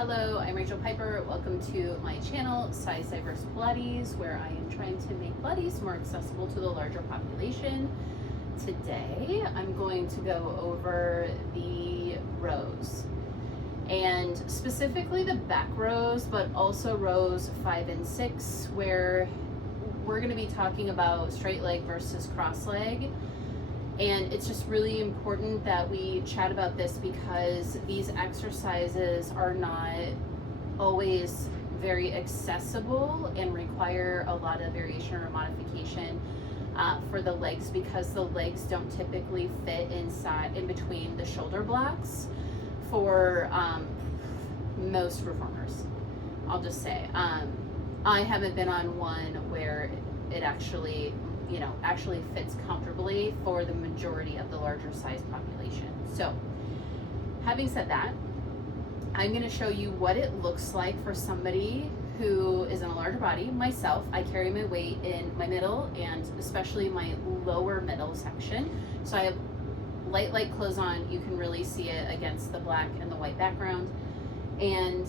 Hello, I'm Rachel Piper. Welcome to my channel, Size Diverse Pilates, where I am trying to make Pilates more accessible to the larger population. Today, I'm going to go over the rows, and specifically the back rows, but also rows 5 and 6, where we're going to be talking about straight leg versus cross leg. And it's just really important that we chat about this because these exercises are not always very accessible and require a lot of variation or modification for the legs, because the legs don't typically fit in between the shoulder blocks for most reformers. I'll just say I haven't been on one where it actually fits comfortably for the majority of the larger size population. So having said that, I'm going to show you what it looks like for somebody who is in a larger body. Myself, I carry my weight in my middle and especially my lower middle section. So I have light clothes on. You can really see it against the black and the white background. And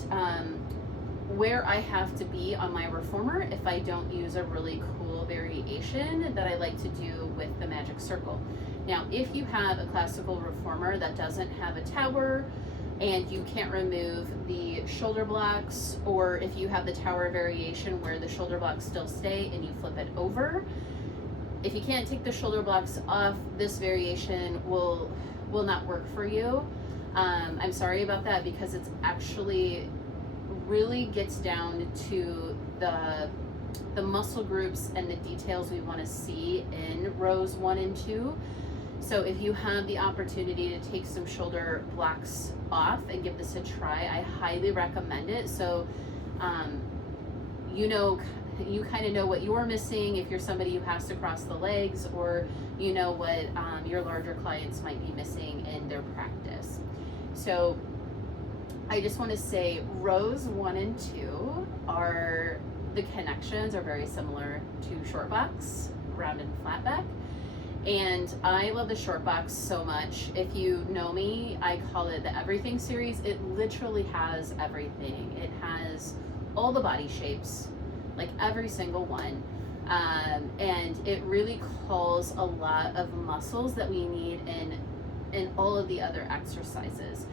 where I have to be on my reformer if I don't use a really cool variation that I like to do with the magic circle. Now, if you have a classical reformer that doesn't have a tower and you can't remove the shoulder blocks, or if you have the tower variation where the shoulder blocks still stay and you flip it over, if you can't take the shoulder blocks off, this variation will not work for you. I'm sorry about that, because it's actually really gets down to the muscle groups and the details we want to see in rows 1 and 2. So if you have the opportunity to take some shoulder blocks off and give this a try, I highly recommend it. So you kind of know what you're missing if you're somebody who has to cross the legs, or you know what your larger clients might be missing in their practice. So I just want to say rows 1 and 2 the connections are very similar to short box, round and flat back. And I love the short box so much. If you know me, I call it the everything series. It literally has everything. It has all the body shapes, like every single one. And it really calls a lot of muscles that we need in all of the other exercises.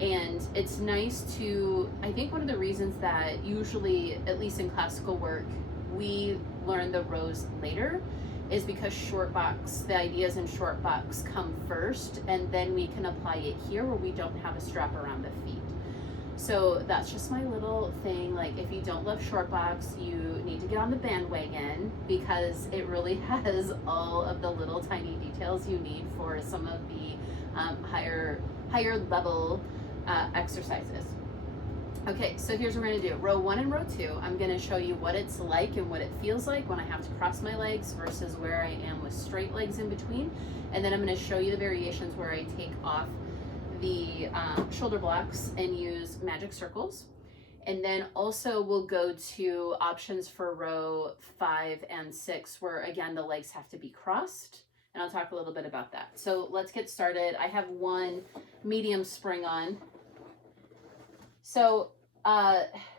And it's nice to, I think one of the reasons that usually, at least in classical work, we learn the rows later is because the ideas in short box come first, and then we can apply it here where we don't have a strap around the feet. So that's just my little thing. Like, if you don't love short box, you need to get on the bandwagon, because it really has all of the little tiny details you need for some of the higher level exercises. Okay, so here's what we're gonna do. Row 1 and row 2, I'm gonna show you what it's like and what it feels like when I have to cross my legs versus where I am with straight legs in between. And then I'm gonna show you the variations where I take off the shoulder blocks and use magic circles. And then also we'll go to options for row 5 and 6, where again, the legs have to be crossed. And I'll talk a little bit about that. So let's get started. I have one medium spring on. So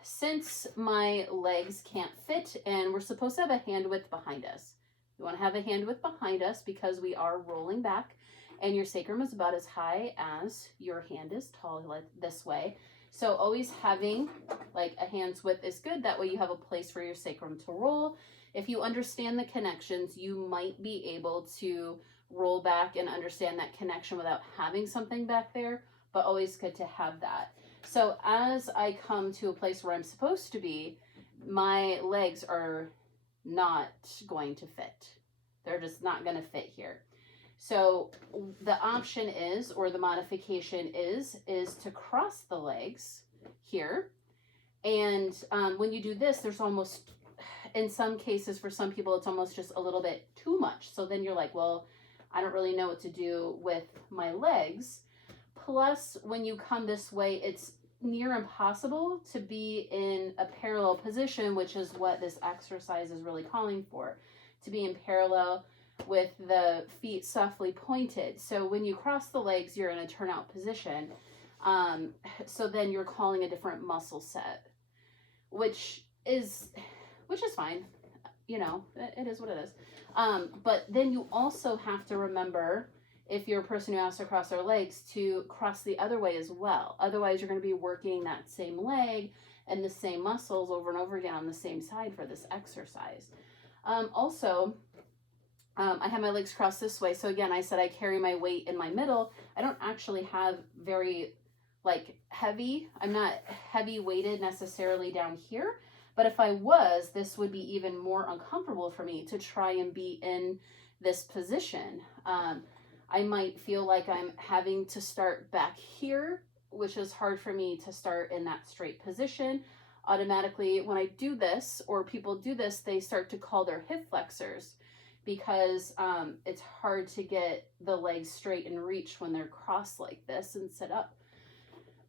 since my legs can't fit, and we're supposed to have a hand width behind us. We want to have a hand width behind us because we are rolling back, and your sacrum is about as high as your hand is tall, like this way. So always having like a hand's width is good. That way you have a place for your sacrum to roll. If you understand the connections, you might be able to roll back and understand that connection without having something back there, but always good to have that. So as I come to a place where I'm supposed to be, my legs are not going to fit. They're just not going to fit here. So the option is, or the modification is to cross the legs here. And when you do this, there's almost, in some cases, for some people, it's almost just a little bit too much. So then you're like, well, I don't really know what to do with my legs. Plus, when you come this way, it's near impossible to be in a parallel position, which is what this exercise is really calling for, to be in parallel with the feet softly pointed. So when you cross the legs, you're in a turnout position. So then you're calling a different muscle set, which is fine. You know, it is what it is. But then you also have to remember, if you're a person who has to cross their legs, to cross the other way as well. Otherwise, you're going to be working that same leg and the same muscles over and over again on the same side for this exercise. I have my legs crossed this way. So again, I said I carry my weight in my middle. I don't actually have very heavy. I'm not heavy weighted necessarily down here. But if I was, this would be even more uncomfortable for me to try and be in this position. I might feel like I'm having to start back here, which is hard for me to start in that straight position. Automatically, when I do this, or people do this, they start to call their hip flexors, because it's hard to get the legs straight and reach when they're crossed like this and sit up.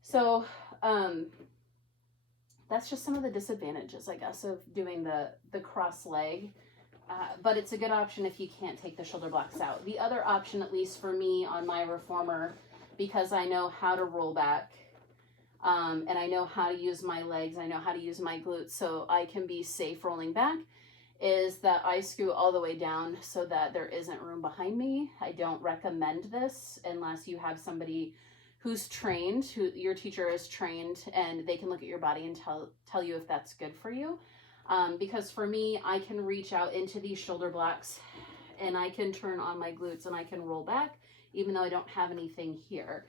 So that's just some of the disadvantages, I guess, of doing the cross leg. But it's a good option if you can't take the shoulder blocks out. The other option, at least for me on my reformer, because I know how to roll back, and I know how to use my legs, I know how to use my glutes, so I can be safe rolling back, is that I screw all the way down so that there isn't room behind me. I don't recommend this unless you have somebody who's trained, who your teacher is trained, and they can look at your body and tell you if that's good for you. Because for me, I can reach out into these shoulder blocks and I can turn on my glutes and I can roll back even though I don't have anything here.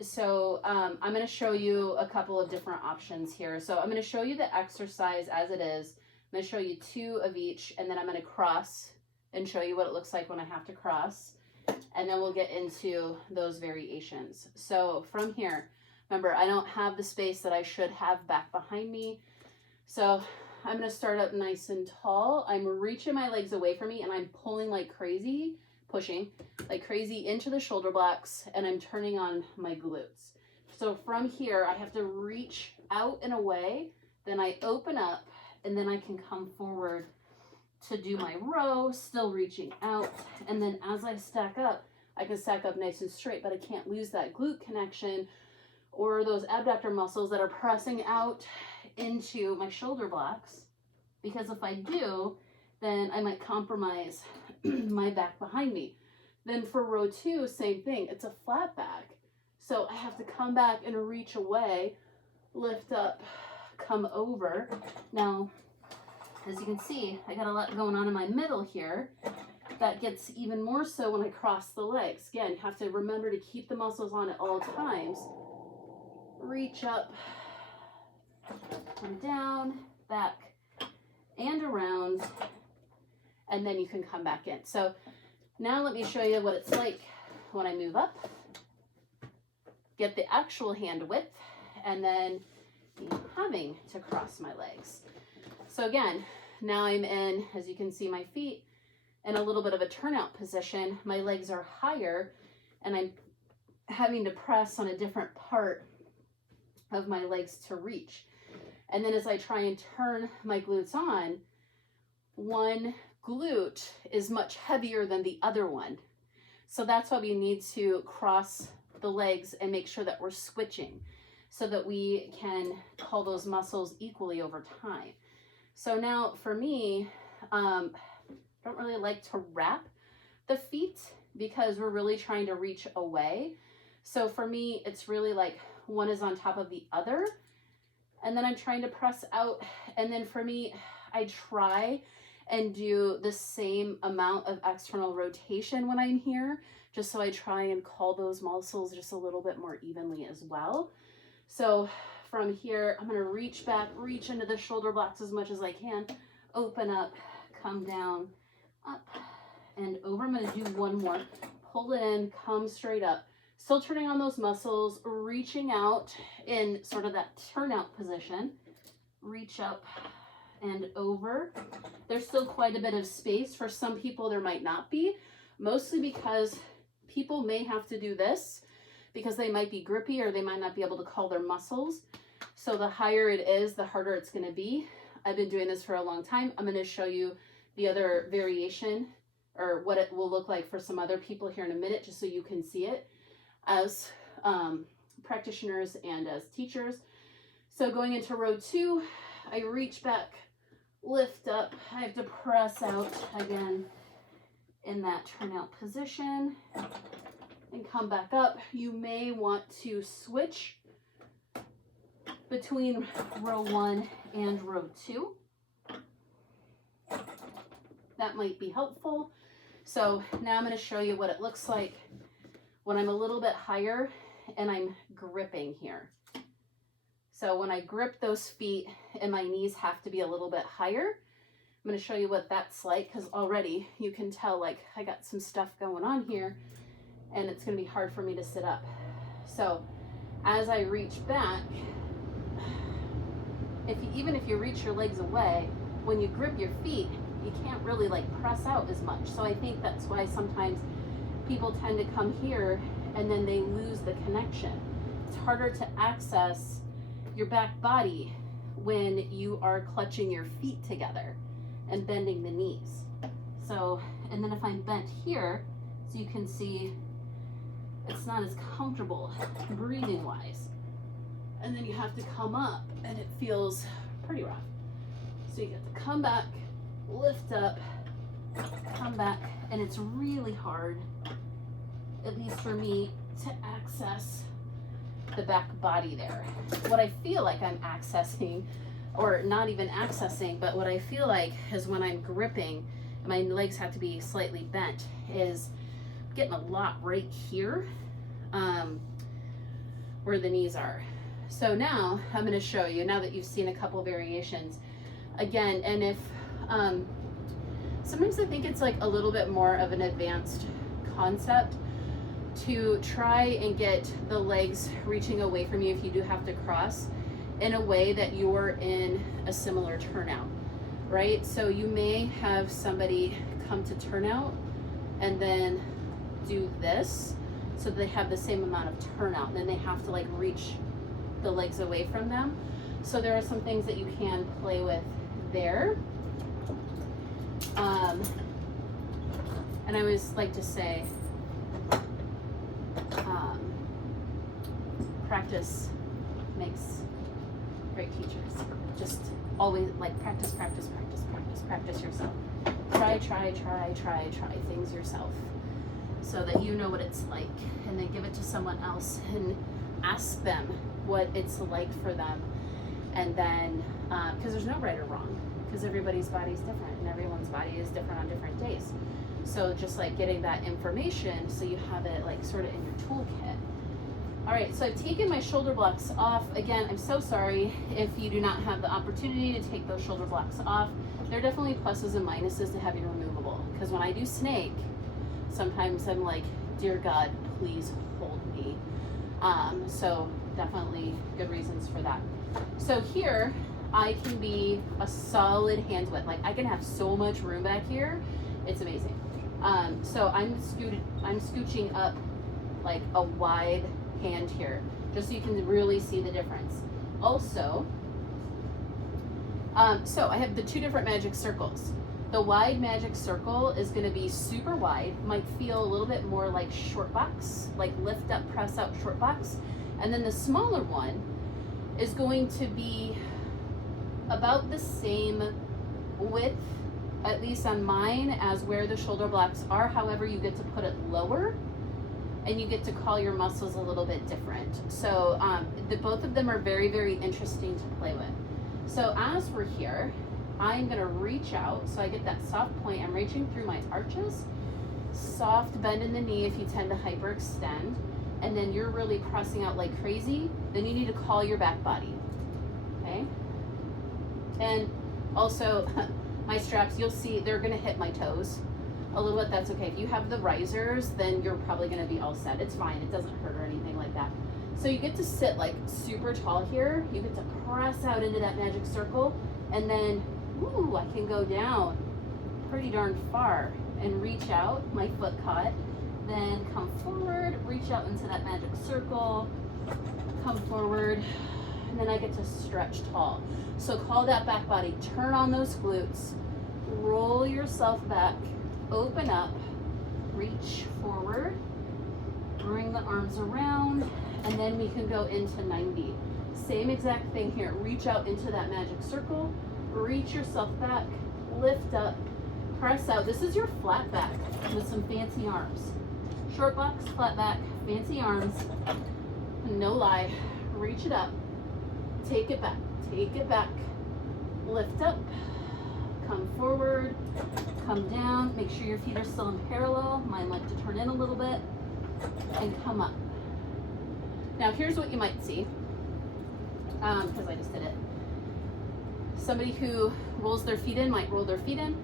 So I'm going to show you a couple of different options here. So I'm going to show you the exercise as it is. I'm going to show you 2 of each, and then I'm going to cross and show you what it looks like when I have to cross. And then we'll get into those variations. So from here, remember, I don't have the space that I should have back behind me. So I'm going to start up nice and tall. I'm reaching my legs away from me and I'm pulling like crazy, pushing like crazy into the shoulder blocks, and I'm turning on my glutes. So from here, I have to reach out and away, then I open up, and then I can come forward to do my row, still reaching out. And then as I stack up, I can stack up nice and straight, but I can't lose that glute connection or those abductor muscles that are pressing out into my shoulder blocks, because if I do, then I might compromise my back behind me. Then for row 2, same thing, it's a flat back. So I have to come back and reach away, lift up, come over. Now, as you can see, I got a lot going on in my middle here. That gets even more so when I cross the legs. Again, you have to remember to keep the muscles on at all times. Reach up, come down, back, and around, and then you can come back in. So now let me show you what it's like when I move up, get the actual hand width, and then having to cross my legs. So again, now I'm in, as you can see, my feet in a little bit of a turnout position. My legs are higher and I'm having to press on a different part of my legs to reach. And then as I try and turn my glutes on, one glute is much heavier than the other one. So that's why we need to cross the legs and make sure that we're switching so that we can call those muscles equally over time. So now for me, I don't really like to wrap the feet because we're really trying to reach away. So for me, it's really like one is on top of the other, and then I'm trying to press out. And then for me, I try and do the same amount of external rotation when I'm here, just so I try and call those muscles just a little bit more evenly as well. So from here, I'm going to reach back, reach into the shoulder blocks as much as I can, open up, come down, up, and over. I'm going to do one more. Pull it in, come straight up. Still turning on those muscles, reaching out in sort of that turnout position. Reach up and over. There's still quite a bit of space. For some people, there might not be, mostly because people may have to do this because they might be grippy or they might not be able to call their muscles. So the higher it is, the harder it's going to be. I've been doing this for a long time. I'm going to show you the other variation, or what it will look like for some other people here in a minute, just so you can see it as practitioners and as teachers. So going into row 2, I reach back, lift up. I have to press out again in that turnout position and come back up. You may want to switch between row 1 and row 2. That might be helpful. So now I'm going to show you what it looks like when I'm a little bit higher and I'm gripping here. So when I grip those feet and my knees have to be a little bit higher, I'm going to show you what that's like, because already you can tell like I got some stuff going on here and it's going to be hard for me to sit up. So as I reach back, even if you reach your legs away, when you grip your feet, you can't really like press out as much. So I think that's why sometimes people tend to come here and then they lose the connection. It's harder to access your back body when you are clutching your feet together and bending the knees. So, and then if I'm bent here, so you can see it's not as comfortable breathing wise. And then you have to come up and it feels pretty rough. So you get to come back, lift up, come back, and it's really hard, at least for me, to access the back body there. What I feel like I'm accessing, or not even accessing, but what I feel like is when I'm gripping, my legs have to be slightly bent, is getting a lot right here where the knees are. So now I'm going to show you, now that you've seen a couple variations, again, and if sometimes I think it's like a little bit more of an advanced concept to try and get the legs reaching away from you if you do have to cross in a way that you're in a similar turnout, right? So you may have somebody come to turnout and then do this so they have the same amount of turnout, and then they have to like reach the legs away from them. So there are some things that you can play with there. And I always like to say, practice makes great teachers. Just always like practice, practice, practice, practice, practice yourself. Try things yourself so that you know what it's like, and then give it to someone else and ask them what it's like for them. And then, because there's no right or wrong, because everybody's body is different and everyone's body is different on different days. So just like getting that information so you have it like sort of in your toolkit. All right, so I've taken my shoulder blocks off. Again, I'm so sorry if you do not have the opportunity to take those shoulder blocks off. There are definitely pluses and minuses to having removable, because when I do snake, sometimes I'm like, dear God, please hold me. So definitely good reasons for that. So here, I can be a solid hand width. Like I can have so much room back here. It's amazing. So I'm scooching up like a wide hand here, just so you can really see the difference. Also, so I have the two different magic circles. The wide magic circle is going to be super wide, might feel a little bit more like short box, like lift up, press out short box. And then the smaller one is going to be about the same width, at least on mine, as where the shoulder blocks are. However, you get to put it lower and you get to call your muscles a little bit different. So both of them are very, very interesting to play with. So as we're here, I'm gonna reach out, so I get that soft point. I'm reaching through my arches, soft bend in the knee if you tend to hyperextend, and then you're really pressing out like crazy, then you need to call your back body, okay? And also, my straps, you'll see they're gonna hit my toes a little bit. That's okay. If you have the risers, then you're probably gonna be all set. It's fine, it doesn't hurt or anything like that. So you get to sit like super tall here, you get to press out into that magic circle, and then ooh, I can go down pretty darn far and reach out, my foot caught, then come forward, reach out into that magic circle, come forward, and then I get to stretch tall. So call that back body, turn on those glutes, roll yourself back, open up, reach forward, bring the arms around, and then we can go into 90. Same exact thing here. Reach out into that magic circle, reach yourself back, lift up, press out. This is your flat back with some fancy arms. Short box, flat back, fancy arms. No lie. Reach it up, take it back, lift up, come forward, come down. Make sure your feet are still in parallel. Mine like to turn in a little bit, and come up. Now here's what you might see, because I just did it. Somebody who rolls their feet in might roll their feet in.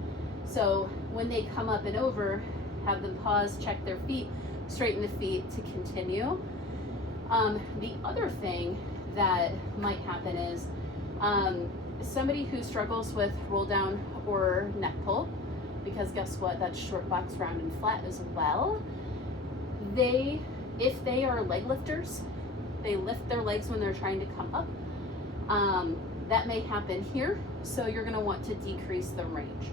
So when they come up and over, have them pause, check their feet, straighten the feet to continue. The other thing that might happen is somebody who struggles with roll down or neck pull, because guess what, that's short box, round and flat as well. If they are leg lifters, they lift their legs when they're trying to come up. That may happen here, so you're going to want to decrease the range.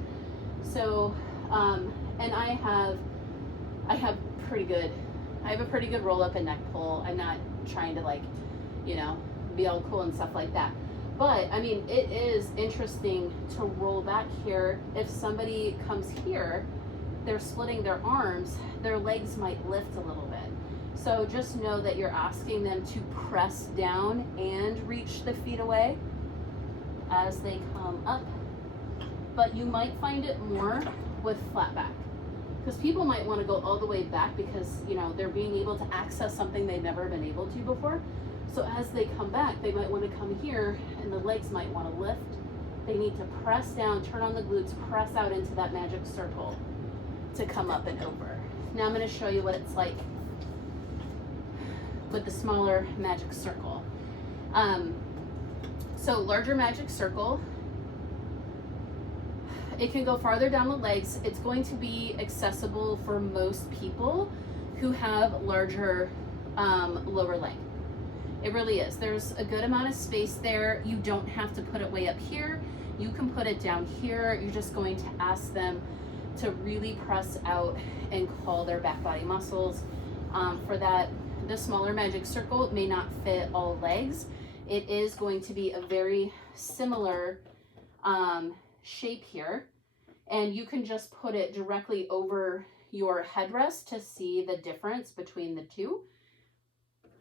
So, and I have a pretty good roll up and neck pull. I'm not trying to, like, you know, be all cool and stuff like that. But I mean, it is interesting to roll back here. If somebody comes here, they're splitting their arms, their legs might lift a little bit. So just know that you're asking them to press down and reach the feet away as they come up. But you might find it more with flat back, because people might want to go all the way back because, you know, they're being able to access something they've never been able to before. So as they come back, they might want to come here and the legs might want to lift. They need to press down, turn on the glutes, press out into that magic circle to come up and over. Now I'm going to show you what it's like with the smaller magic circle. So larger magic circle, it can go farther down the legs. It's going to be accessible for most people who have larger lower leg. It really is. There's a good amount of space there. You don't have to put it way up here. You can put it down here. You're just going to ask them to really press out and call their back body muscles. For that, the smaller magic circle may not fit all legs. It is going to be a very similar shape here, and you can just put it directly over your headrest to see the difference between the two.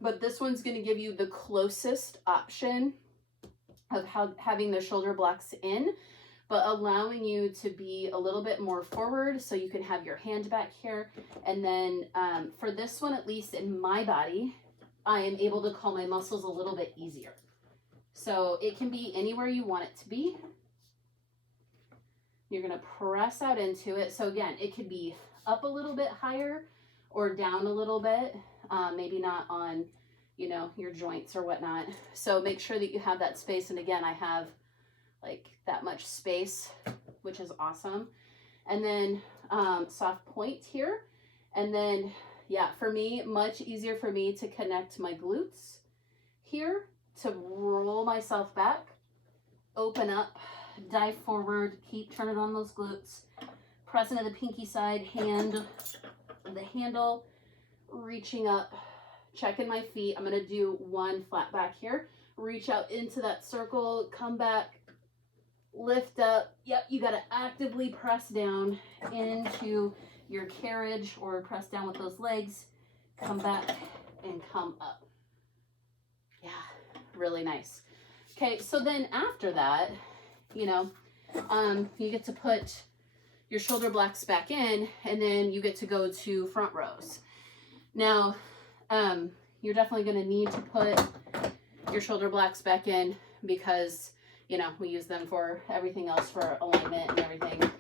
But this one's going to give you the closest option of having the shoulder blocks in, but allowing you to be a little bit more forward so you can have your hand back here. And then for this one, at least in my body, I am able to call my muscles a little bit easier. So it can be anywhere you want it to be. You're going to press out into it. So again, it could be up a little bit higher or down a little bit, maybe not on, you know, your joints or whatnot. So make sure that you have that space. And again, I have like that much space, which is awesome. And then soft point here. And then, yeah, for me, much easier for me to connect my glutes here, to roll myself back, open up, dive forward, keep turning on those glutes, press into the pinky side, hand, the handle, reaching up, checking my feet. I'm going to do one flat back here, reach out into that circle, come back, lift up. Yep, you got to actively press down into your carriage or press down with those legs, come back and come up. Yeah, really nice. Okay, so then after that, you know, you get to put your shoulder blocks back in, and then you get to go to front rows. Now, you're definitely going to need to put your shoulder blocks back in because, you know, we use them for everything else, for alignment and everything,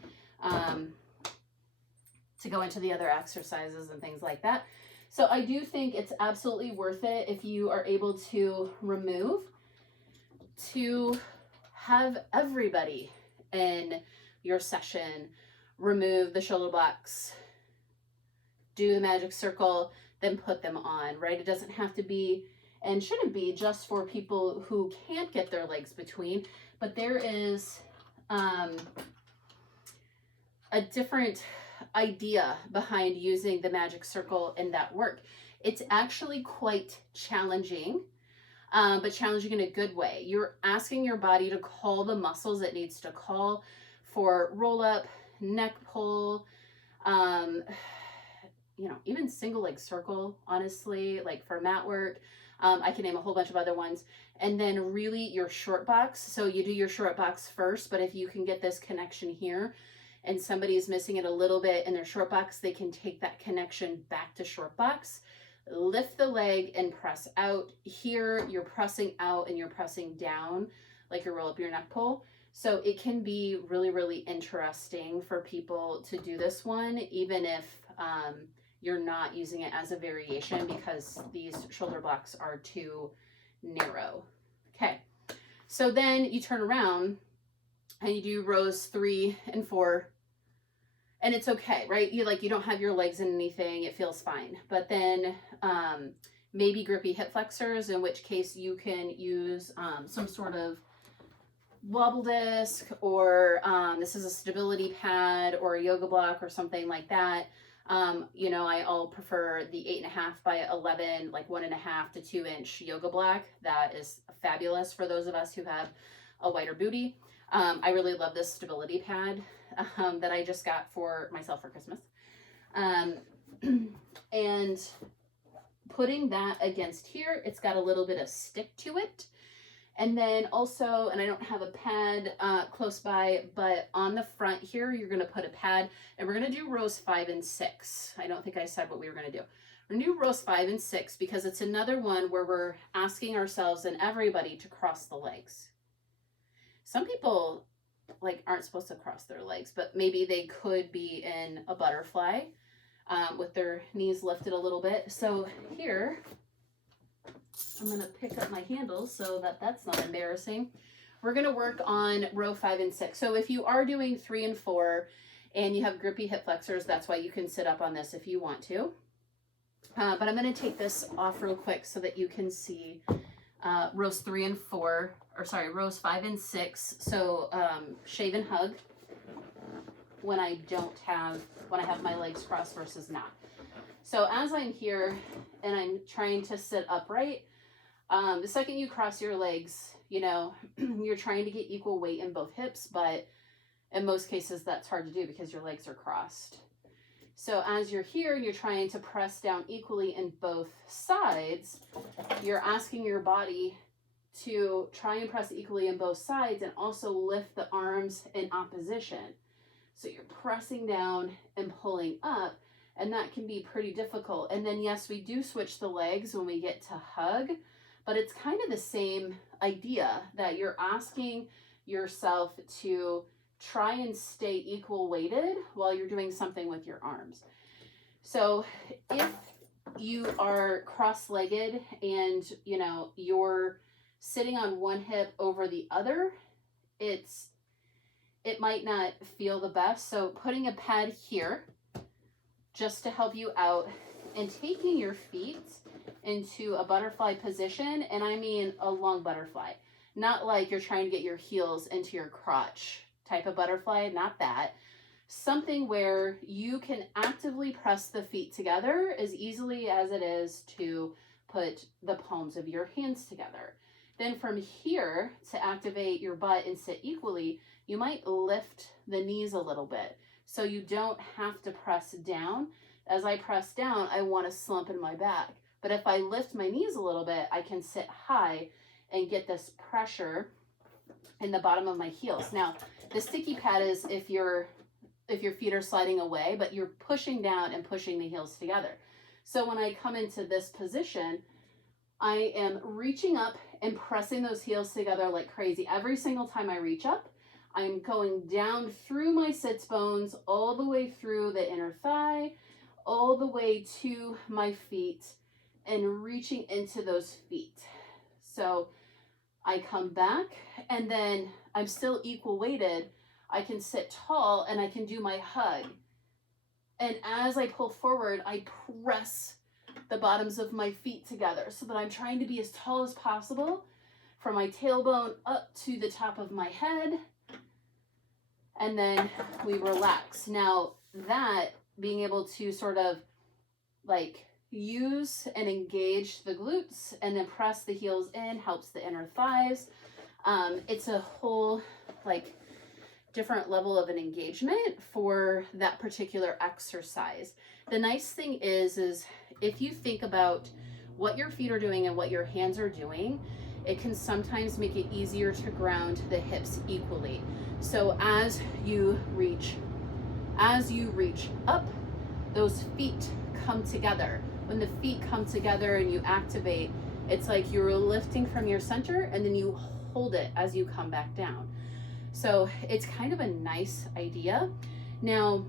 to go into the other exercises and things like that. So I do think it's absolutely worth it if you are able to remove, to have everybody in your session remove the shoulder blocks, do the magic circle, then put them on, right? It doesn't have to be and shouldn't be just for people who can't get their legs between, but there is a different idea behind using the magic circle in that work. It's actually quite challenging, but challenging in a good way. You're asking your body to call the muscles it needs to call for roll up, neck pull, you know, even single leg circle, honestly, like for mat work. I can name a whole bunch of other ones. And then really your short box. So you do your short box first, but if you can get this connection here and somebody is missing it a little bit in their short box, they can take that connection back to short box, lift the leg and press out. Here you're pressing out and you're pressing down like you roll up your neck pull. So it can be really, really interesting for people to do this one, even if you're not using it as a variation because these shoulder blocks are too narrow. Okay, so then you turn around and you do rows 3 and 4, and it's okay, right? You don't have your legs in anything, it feels fine. But then maybe grippy hip flexors, in which case you can use some sort of wobble disc, or this is a stability pad or a yoga block or something like that. You know, I'll prefer the 8.5 by 11, like 1.5 to 2 inch yoga block. That is fabulous for those of us who have a wider booty. I really love this stability pad that I just got for myself for Christmas. And putting that against here, it's got a little bit of stick to it. And then also, and I don't have a pad close by, but on the front here, you're going to put a pad, and we're going to do rows 5 and 6. I don't think I said what we were going to do. We're going to do rows 5 and 6 because it's another one where we're asking ourselves and everybody to cross the legs. Some people aren't supposed to cross their legs, but maybe they could be in a butterfly with their knees lifted a little bit. So here, I'm going to pick up my handles so that that's not embarrassing. We're going to work on row 5 and 6. So if you are doing 3 and 4 and you have grippy hip flexors, that's why you can sit up on this if you want to. But I'm going to take this off real quick so that you can see rows 3 and 4, or sorry, rows 5 and 6. So shave and hug when I have my legs crossed versus not. So as I'm here and I'm trying to sit upright, the second you cross your legs, you know, you're trying to get equal weight in both hips, but in most cases that's hard to do because your legs are crossed. So as you're here and you're trying to press down equally in both sides, you're asking your body to try and press equally in both sides and also lift the arms in opposition. So you're pressing down and pulling up, and that can be pretty difficult. And then yes, we do switch the legs when we get to hug, but it's kind of the same idea that you're asking yourself to try and stay equal weighted while you're doing something with your arms. So if you are cross-legged and you know you're sitting on one hip over the other, it might not feel the best. So putting a pad here just to help you out and taking your feet into a butterfly position, and I mean a long butterfly, not like you're trying to get your heels into your crotch type of butterfly, not that. Something where you can actively press the feet together as easily as it is to put the palms of your hands together. Then from here, to activate your butt and sit equally, you might lift the knees a little bit so you don't have to press down. As I press down, I want to slump in my back. But if I lift my knees a little bit, I can sit high and get this pressure in the bottom of my heels. Now, the sticky pad is if your feet are sliding away, but you're pushing down and pushing the heels together. So when I come into this position, I am reaching up and pressing those heels together like crazy. Every single time I reach up, I'm going down through my sits bones, all the way through the inner thigh, all the way to my feet, and reaching into those feet. So I come back, and then I'm still equal weighted. I can sit tall and I can do my hug. And as I pull forward, I press the bottoms of my feet together so that I'm trying to be as tall as possible from my tailbone up to the top of my head. And then we relax. Now that being able to sort of like use and engage the glutes, and then press the heels in, helps the inner thighs. It's a whole like different level of an engagement for that particular exercise. The nice thing is if you think about what your feet are doing and what your hands are doing, it can sometimes make it easier to ground the hips equally. So as you reach up, those feet come together. When the feet come together and you activate, it's like you're lifting from your center and then you hold it as you come back down. So it's kind of a nice idea. Now,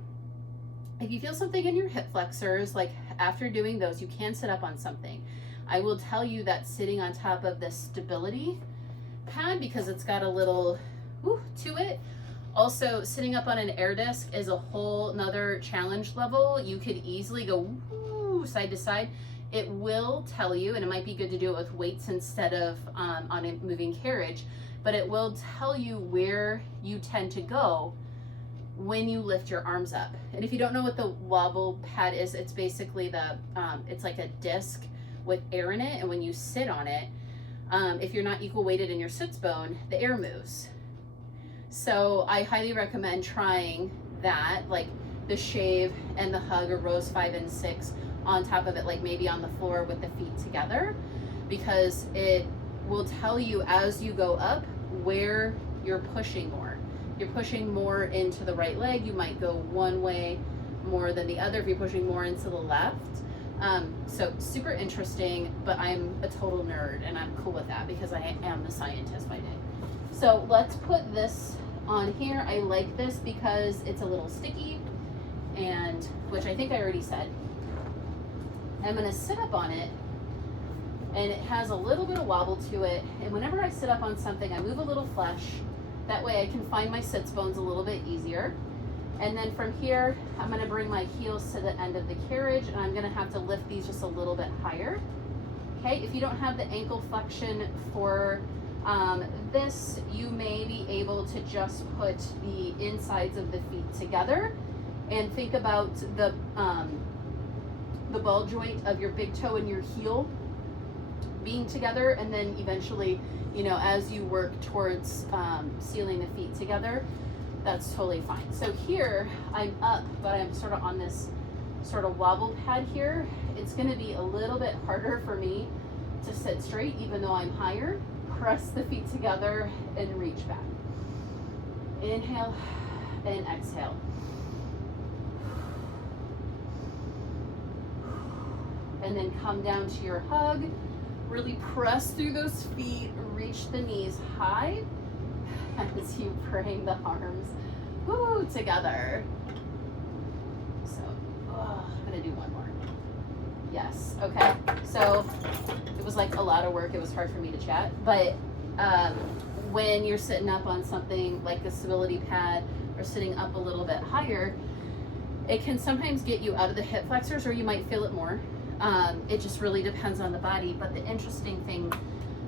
if you feel something in your hip flexors, like after doing those, you can sit up on something. I will tell you that sitting on top of the stability pad, because it's got a little to it. Also, sitting up on an air disc is a whole nother challenge level. You could easily go side to side. It will tell you, and it might be good to do it with weights instead of on a moving carriage, but it will tell you where you tend to go when you lift your arms up. And if you don't know what the wobble pad is, it's basically it's like a disc with air in it, and when you sit on it, if you're not equal weighted in your sits bone, the air moves. So I highly recommend trying that, like the shave and the hug, or rows 5 and 6 on top of it, like maybe on the floor with the feet together, because it will tell you as you go up where you're pushing more. You're pushing more into the right leg, you might go one way more than the other if you're pushing more into the left. So super interesting, but I'm a total nerd and I'm cool with that because I am the scientist by day. So let's put this on here. I like this because it's a little sticky, and which I think I already said. I'm gonna sit up on it, and it has a little bit of wobble to it. And whenever I sit up on something, I move a little flesh. That way I can find my sits bones a little bit easier. And then from here, I'm gonna bring my heels to the end of the carriage, and I'm gonna have to lift these just a little bit higher. Okay, if you don't have the ankle flexion for this, you may be able to just put the insides of the feet together and think about the ball joint of your big toe and your heel being together, and then eventually, you know, as you work towards sealing the feet together, that's totally fine. So here I'm up, but I'm sort of on this sort of wobble pad here. It's going to be a little bit harder for me to sit straight even though I'm higher. Press the feet together and reach back. Inhale and exhale. And then come down to your hug. Really press through those feet, reach the knees high as you bring the arms together. So I'm gonna do one more. Yes, okay. So it was like a lot of work. It was hard for me to chat, but when you're sitting up on something like a stability pad or sitting up a little bit higher, it can sometimes get you out of the hip flexors, or you might feel it more. It just really depends on the body. But the interesting thing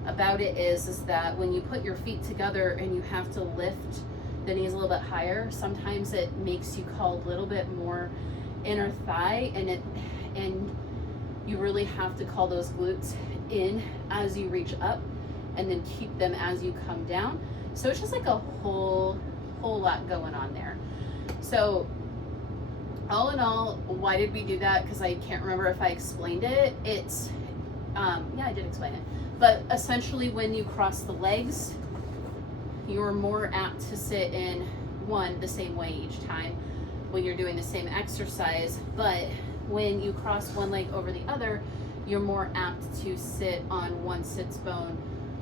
about it is that when you put your feet together and you have to lift the knees a little bit higher, sometimes it makes you call a little bit more inner thigh, and you really have to call those glutes in as you reach up, and then keep them as you come down. So it's just like a whole lot going on there. So all in all, why did we do that? Because I can't remember if I explained it. It's, yeah, I did explain it. But essentially when you cross the legs, you're more apt to sit in the same way each time when you're doing the same exercise. But when you cross one leg over the other, you're more apt to sit on one sits bone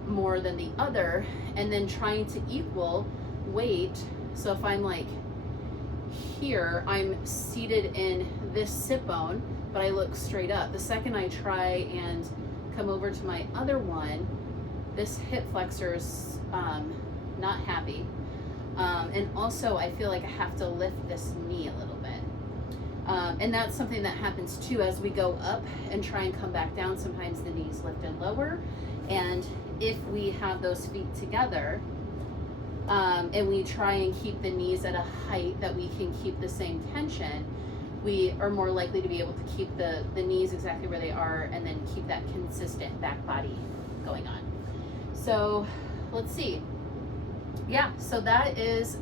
more than the other, and then trying to equal weight. So if I'm like here, I'm seated in this sit bone, but I look straight up. The second I try and come over to my other one, this hip flexor's not happy. And also I feel like I have to lift this knee a little bit. And that's something that happens too as we go up and try and come back down. Sometimes the knees lift and lower. And if we have those feet together, and we try and keep the knees at a height that we can keep the same tension, we are more likely to be able to keep the knees exactly where they are and then keep that consistent back body going on. So let's see. Yeah, so that is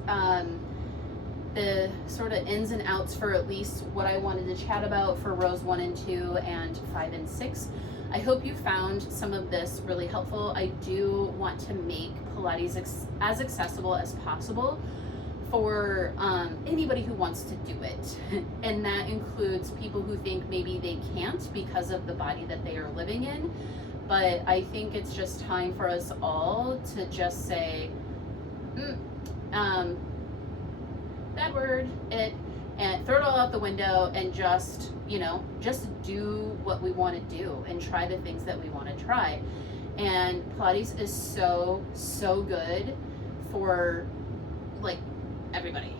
the sort of ins and outs for at least what I wanted to chat about for rows 1 and 2 and 5 and 6. I hope you found some of this really helpful. I do want to make Pilates as accessible as possible for anybody who wants to do it. And that includes people who think maybe they can't because of the body that they are living in. But I think it's just time for us all to just say, bad word, and throw it all out the window and just, just do what we want to do and try the things that we want to try. And Pilates is so, so good for like everybody.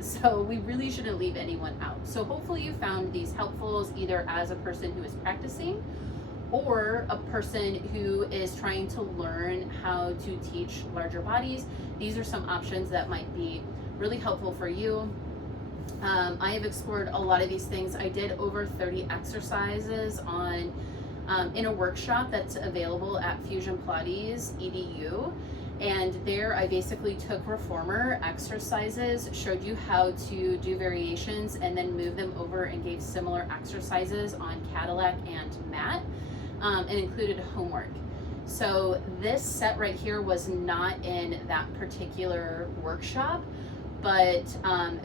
So we really shouldn't leave anyone out. So hopefully you found these helpful either as a person who is practicing or a person who is trying to learn how to teach larger bodies. These are some options that might be really helpful for you. I have explored a lot of these things. I did over 30 exercises on in a workshop that's available at Fusion Pilates EDU. And there I basically took reformer exercises, showed you how to do variations, and then moved them over and gave similar exercises on Cadillac and mat, and included homework. So this set right here was not in that particular workshop, but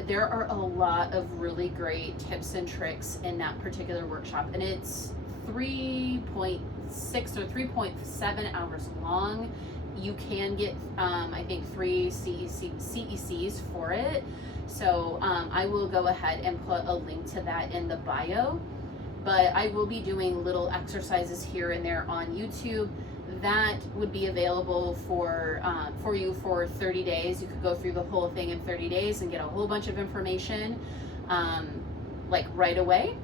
there are a lot of really great tips and tricks in that particular workshop, and it's 3.6 or 3.7 hours long. You can get, I think, 3 CECs for it. So I will go ahead and put a link to that in the bio. But I will be doing little exercises here and there on YouTube that would be available for you for 30 days. You could go through the whole thing in 30 days and get a whole bunch of information like right away.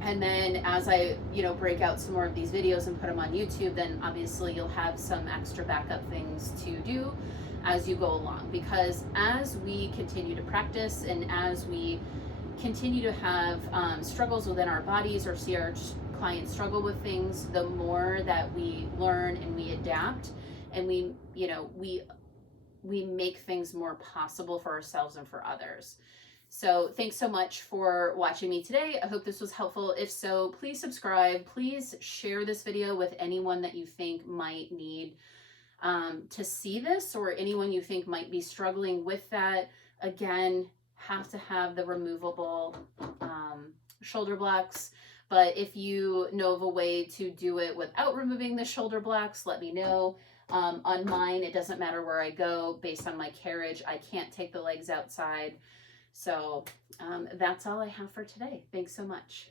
And then as I, break out some more of these videos and put them on YouTube, then obviously you'll have some extra backup things to do as you go along. Because as we continue to practice and as we continue to have struggles within our bodies or see our clients struggle with things, the more that we learn and we adapt and we make things more possible for ourselves and for others. So thanks so much for watching me today. I hope this was helpful. If so, please subscribe. Please share this video with anyone that you think might need to see this, or anyone you think might be struggling with that. Again, have to have the removable shoulder blocks. But if you know of a way to do it without removing the shoulder blocks, let me know. On mine, it doesn't matter where I go based on my carriage. I can't take the legs outside. So that's all I have for today. Thanks so much.